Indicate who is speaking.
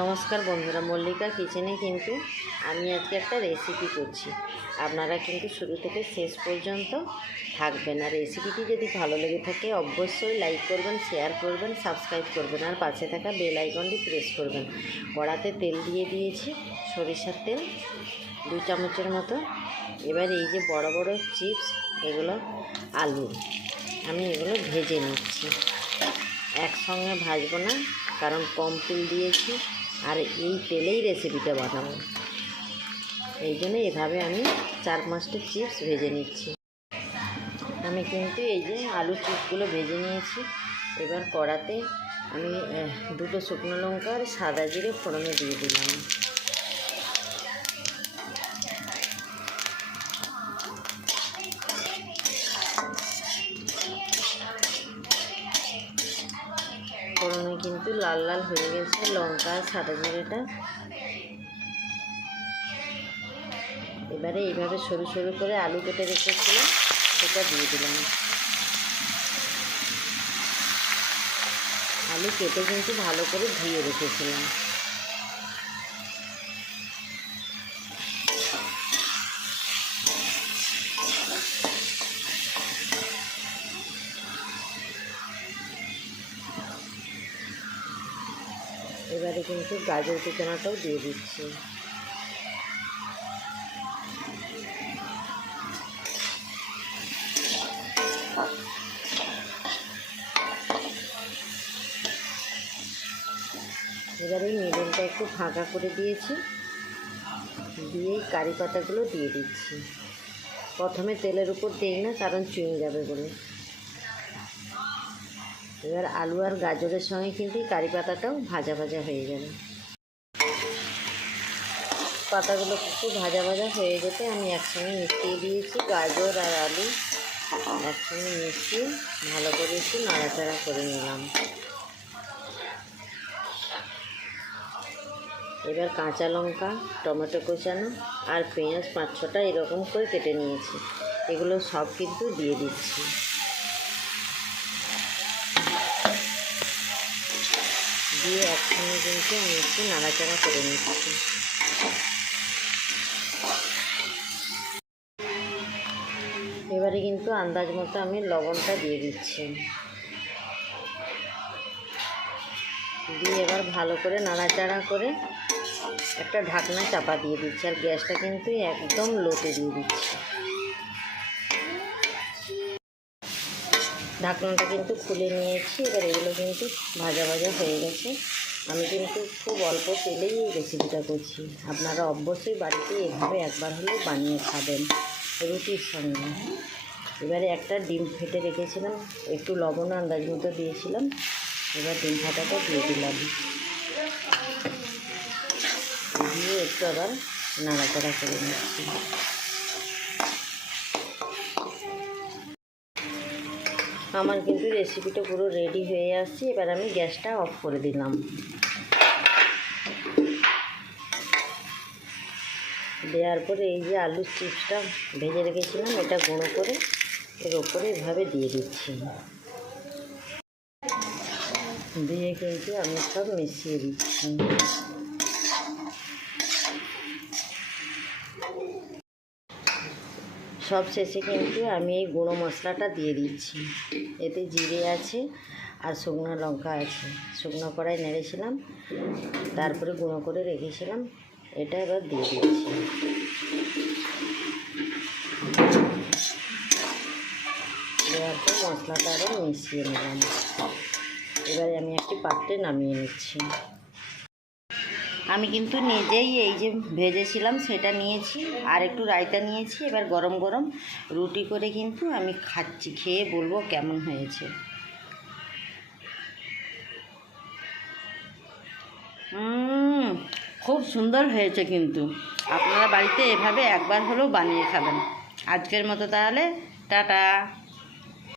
Speaker 1: নমস্কার বন্ধুরা, মল্লিকা কিচেনে কিন্তু আমি আজকে একটা রেসিপি করছি। আপনারা কিন্তু শুরু থেকে শেষ পর্যন্ত থাকবেন। আর রেসিপিটি যদি ভালো লেগে থাকে, অবশ্যই লাইক করবেন শেয়ার করবেন সাবস্ক্রাইব করবেন, আর পাশে থাকা বেল আইকনটি প্রেস করবেন। কড়াতে তেল দিয়ে দিয়েছি, সরিষার তেল, দু চামচের মতো। এবার এই যে বড় বড় চিপস এগুলো আলু, আমি এগুলো ভেজে নিচ্ছি। একসঙ্গে ভাজবো না, কারণ কম তেল দিয়েছি। আর এই তেলেই রেসিপিটা বানাবো। এই জন্য এভাবে আমি চার পাঁচটা চিপস ভেজে নিচ্ছি। আমি কিন্তু এই যে আলু চিপসগুলো ভেজে নিয়েছি। এবার কড়াতে আমি দুটো শুকনো লঙ্কা আর সাদা জিরে ফোড়নে দিয়ে দিলাম। ফোড়নে কিন্তু লাল লাল হয়ে গেছে, লঙ্কা সাদা জিরেটা। এবারে এইভাবে সরু সরু করে আলু কেটে রেখেছিলাম, সেটা দিয়ে দিলাম। আলু কেটে কিন্তু ভালো করে ধুয়ে রেখেছিলাম। এবারে কিন্তু গাজর কুচানোটাও দিয়ে দিচ্ছি। এবারে মিডিলটা একটু ফাঁকা করে দিয়েছি। দিয়ে কারি পাতাগুলো দিয়ে দিচ্ছি। প্রথমে তেলের উপর দিই না, কারণ চুঁয়ে যাবে বলে। এবার আলু আর গাজরের সঙ্গে কিন্তু কারি পাতাটাও ভাজা ভাজা হয়ে যাবে। পাতাগুলো একটু ভাজা ভাজা হয়ে যেতে আমি একসঙ্গে মিশিয়ে দিয়েছি গাজর আর আলু। একসঙ্গে মিশিয়ে ভালো করে একটু নাড়াচাড়া করে নিলাম। এবার কাঁচা লঙ্কা, টমেটো কোচানো আর পেঁয়াজ পাঁচ ছটা এরকম করে কেটে নিয়েছি। এগুলো সব কিন্তু দিয়ে দিচ্ছি। দিয়ে একসঙ্গে কিন্তু আমি একটু নাড়াচাড়া করে নিচ্ছি। এবারে কিন্তু আন্দাজ মতো আমি লবণটা দিয়ে দিচ্ছি। দিয়ে এবার ভালো করে নাড়াচাড়া করে একটা ঢাকনা চাপা দিয়ে দিচ্ছি। আর গ্যাসটা কিন্তু একদম লোতে দিয়ে দিচ্ছি। ঢাকনাটা কিন্তু খুলে নিয়েছি, এবার এগুলো কিন্তু ভাজা ভাজা হয়ে গেছে। আমি কিন্তু খুব অল্প তেলেই এই রেসিপিটা করছি। আপনারা অবশ্যই বাড়িতে এভাবে একবার হলেও বানিয়ে খাবেন রুটির সঙ্গে। এবারে একটা ডিম ফেটে রেখেছিলাম, একটু লবণ আন্দাজ মতো দিয়েছিলাম, এবার ডিম ফাটাটা দিয়ে দিলাম। দিয়ে একটু আবার নাড়াচাড়া করে নিচ্ছি। আমার কিন্তু রেসিপিটা পুরো রেডি হয়ে আসছে। এবার আমি গ্যাসটা অফ করে দিলাম। দেওয়ার পরে এই যে আলুর চিপসটা ভেজে রেখেছিলাম, এটা গুঁড়ো করে এর ওপরে এভাবে দিয়ে দিচ্ছি। দিয়ে কিন্তু আমি সব মিশিয়ে দিচ্ছি। সব শেষে কিন্তু আমি এই গুঁড়ো মশলাটা দিয়ে দিচ্ছি। এতে জিরে আছে আর শুকনো লঙ্কা আছে। শুকনো কড়াই নেড়েছিলাম, তারপরে গুঁড়ো করে রেখেছিলাম, এটা এবার দিয়ে দিচ্ছি। দেওয়ার পর মশলাটা আবার মিশিয়ে নিলাম। এবারে আমি একটি পাত্রে নামিয়ে নিচ্ছি। আমি কিন্তু নিজেই এই যে ভেজেছিলাম, সেটা নিয়েছি, আর একটু রায়তা নিয়েছি, এবার গরম গরম রুটি করে কিন্তু আমি খাচ্ছি, খেয়ে বলব কেমন হয়েছে। খুব সুন্দর হয়েছে কিন্তু। আপনারা বাড়িতে এভাবে একবার হলেও বানিয়ে খাবেন। আজকের মতো তাহলে, টাটা।